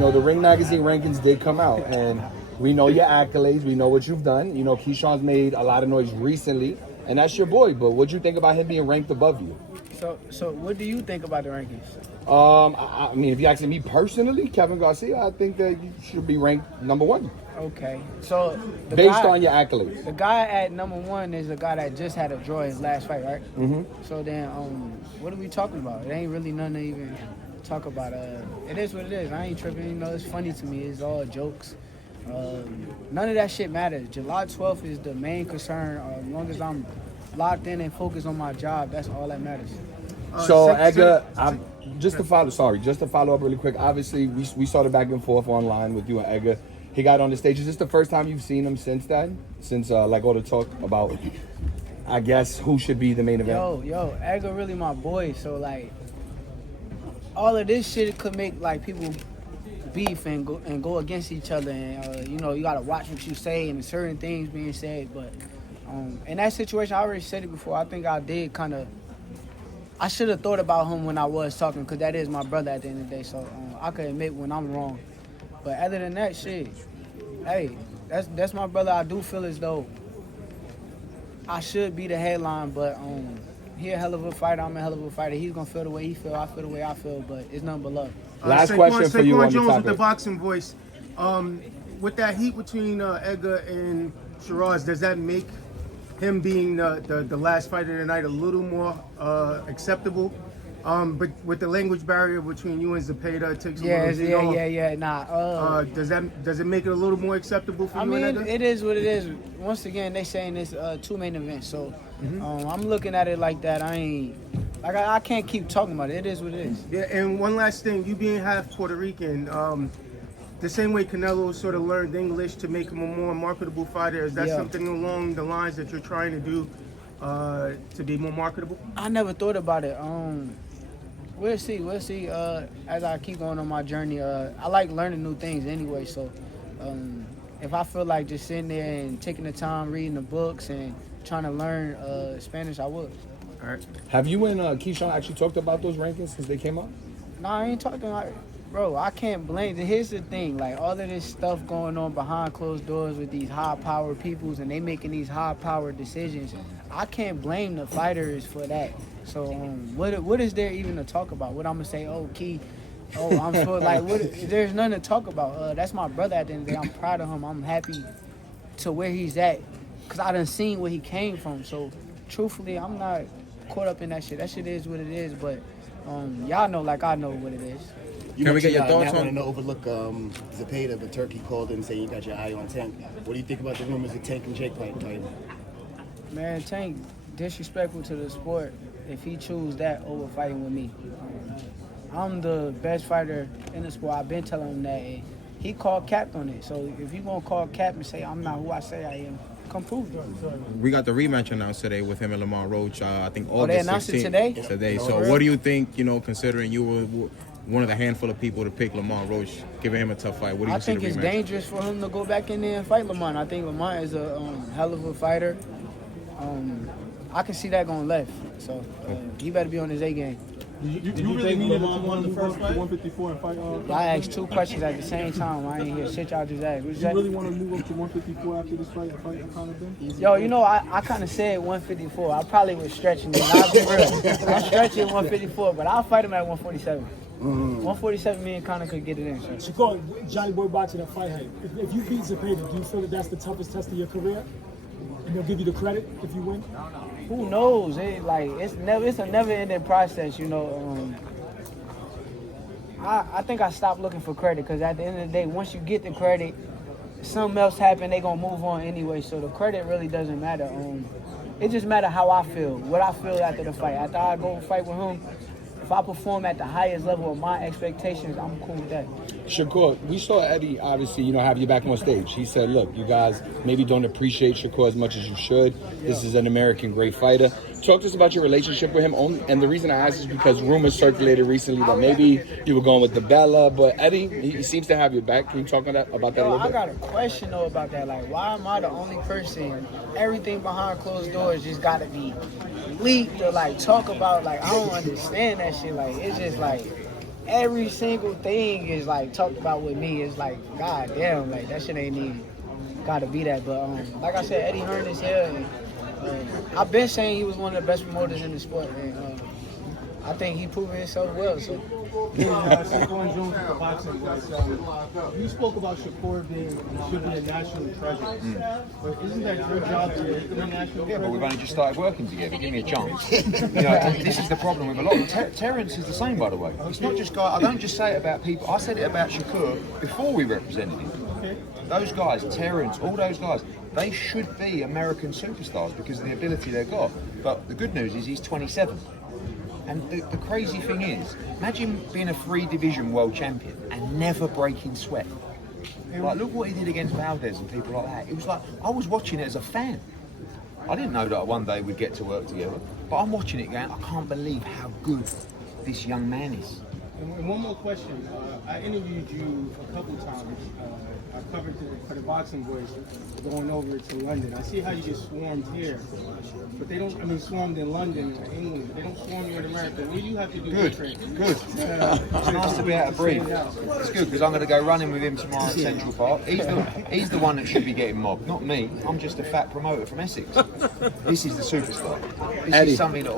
The Ring Magazine rankings did come out, and we know your accolades. We know what you've done. Keyshawn's made a lot of noise recently, and that's your boy. But what do you think about him being ranked above you? So what do you think about the rankings? I mean, if you're asking me personally, Kevin Garcia, I think that you should be ranked number one. Okay, so based on your accolades. The guy at number one is the guy that just had a draw his last fight, right? Mm-hmm. So then, what are we talking about? It ain't really nothing to even talk about. It is what it is. I ain't tripping. It's funny to me. It's all jokes. None of that shit matters. July 12th is the main concern. As long as I'm locked in and focused on my job, that's all that matters. So Edgar, just to follow up really quick. Obviously, we saw the back and forth online with you and Edgar. He got on the stage. Is this the first time you've seen him since then? Since all the talk about, I guess, who should be the main event? Yo, Edgar really my boy. So like, all of this shit could make like people beef and go against each other, and you gotta watch what you say and certain things being said. But in that situation, I already said it before. I think I should have thought about him when I was talking, because that is my brother at the end of the day. So I could admit when I'm wrong. But other than that, shit, hey, that's my brother. I do feel as though I should be the headline, but he a hell of a fighter. I'm a hell of a fighter. He's gonna feel the way he feel. I feel the way I feel. But it's nothing but love. Last question for you on the Jones topic. with the boxing voice. With that heat between Edgar and Shiraz, does that make him being the last fighter tonight a little more acceptable? But with the language barrier between you and Zepeda, it takes a little Yeah. Nah. Does it make it a little more acceptable for you and Edgar? It is what it is. Once again, they saying it's two main events, so I'm looking at it like that. I can't keep talking about it. It is what it is. Yeah, and one last thing, you being half Puerto Rican, the same way Canelo sort of learned English to make him a more marketable fighter, is that something along the lines that you're trying to do to be more marketable? I never thought about it. We'll see. As I keep going on my journey, I like learning new things anyway. So, if I feel like just sitting there and taking the time reading the books and trying to learn Spanish, I would. All right. Have you and Keyshawn actually talked about those rankings since they came out? Nah, I ain't talking like, bro. I can't blame. Here's the thing, like all of this stuff going on behind closed doors with these high-powered peoples, and they making these high-powered decisions. I can't blame the fighters for that. So what is there even to talk about? What I'm gonna say? Oh, Key. Oh, I'm so like. There's nothing to talk about. That's my brother at the end of the day. I'm proud of him. I'm happy to where he's at, cause I done seen where he came from. So truthfully, I'm not caught up in that shit. That shit is what it is. But y'all know, like I know what it is. Can we get your thoughts on? To overlook Zepeda, but Turkey called him saying you got your eye on Tank. What do you think about the rumors of Tank and Jake fighting? Man, Tank disrespectful to the sport if he choose that over fighting with me. I'm the best fighter in the sport. I've been telling him that. And he called cap on it. So if you gonna call cap and say I'm not who I say I am, come prove it. We got the rematch announced today with him and Lamar Roach. I think August 16th. They announced it today? Today. So what do you think, considering you were one of the handful of people to pick Lamar Roach, giving him a tough fight? What do you I think it's dangerous for him to go back in there and fight Lamar. I think Lamar is a hell of a fighter. I can see that going left. So he better be on his A game. Did you really mean that Lamar won the first fight? 154 and fight? Y'all asked two questions at the same time. I ain't hear shit y'all just asked. You really want to move up to 154 after this fight and fight Conor Ben? Yo, I kind of said 154. I probably was stretching it. I'll be real. I'm stretching 154, but I'll fight him at 147. 147, me and Conor could get it in. So. Shakur, Johnny Boy boxing at fight height. If you beat Zepeda, do you feel that that's the toughest test of your career? And they'll give you the credit if you win? Who knows? It's a never-ending process, I think I stopped looking for credit, because at the end of the day, once you get the credit, something else happen, they gonna move on anyway. So the credit really doesn't matter. It just matter how I feel, what I feel after the fight. After I go and fight with him, if I perform at the highest level of my expectations, I'm cool with that. Shakur, we saw Eddie, obviously, have you back on stage. He said, look, you guys maybe don't appreciate Shakur as much as you should. This is an American great fighter. Talk to us about your relationship with him. And the reason I ask is because rumors circulated recently that maybe you were going with the Bella, but Eddie, he seems to have your back. Can you talk about that a little bit? I got a question, though, about that. Like, why am I the only person, everything behind closed doors just got to be leaked or, talk about? I don't understand that shit. It's just, every single thing is like talked about with me. It's like, god damn, like that shit ain't even gotta be that. But like I said, Eddie Hearn is here, and I've been saying he was one of the best promoters in the sport, and I think he proven himself well. So. Shakur Jones with the boxing boys. You spoke about Shakur should be a national treasure. But isn't that your job to make him a national treasure? Yeah, but we've only just started working together. Give me a chance. You know, this is the problem with a lot. Terence is the same, by the way. It's not just guys. I don't just say it about people. I said it about Shakur before we represented him. Okay. Those guys, Terence, all those guys, they should be American superstars because of the ability they've got. But the good news is he's 27. And the crazy thing is, imagine being a 3-division world champion and never breaking sweat. Like, look what he did against Valdez and people like that. It was like, I was watching it as a fan. I didn't know that one day we'd get to work together. But I'm watching it going, I can't believe how good this young man is. And one more question. I interviewed you a couple times. I covered for the boxing boys going over to London. I see how you get swarmed here, but they don't. I mean, swarmed in London or England. They don't swarm you in America. What do you have to do different? Good. It's nice to be able to breathe. It's good because I'm going to go running with him tomorrow at Central Park. He's the one that should be getting mobbed, not me. I'm just a fat promoter from Essex. This is the superstar. This Eddie. is something that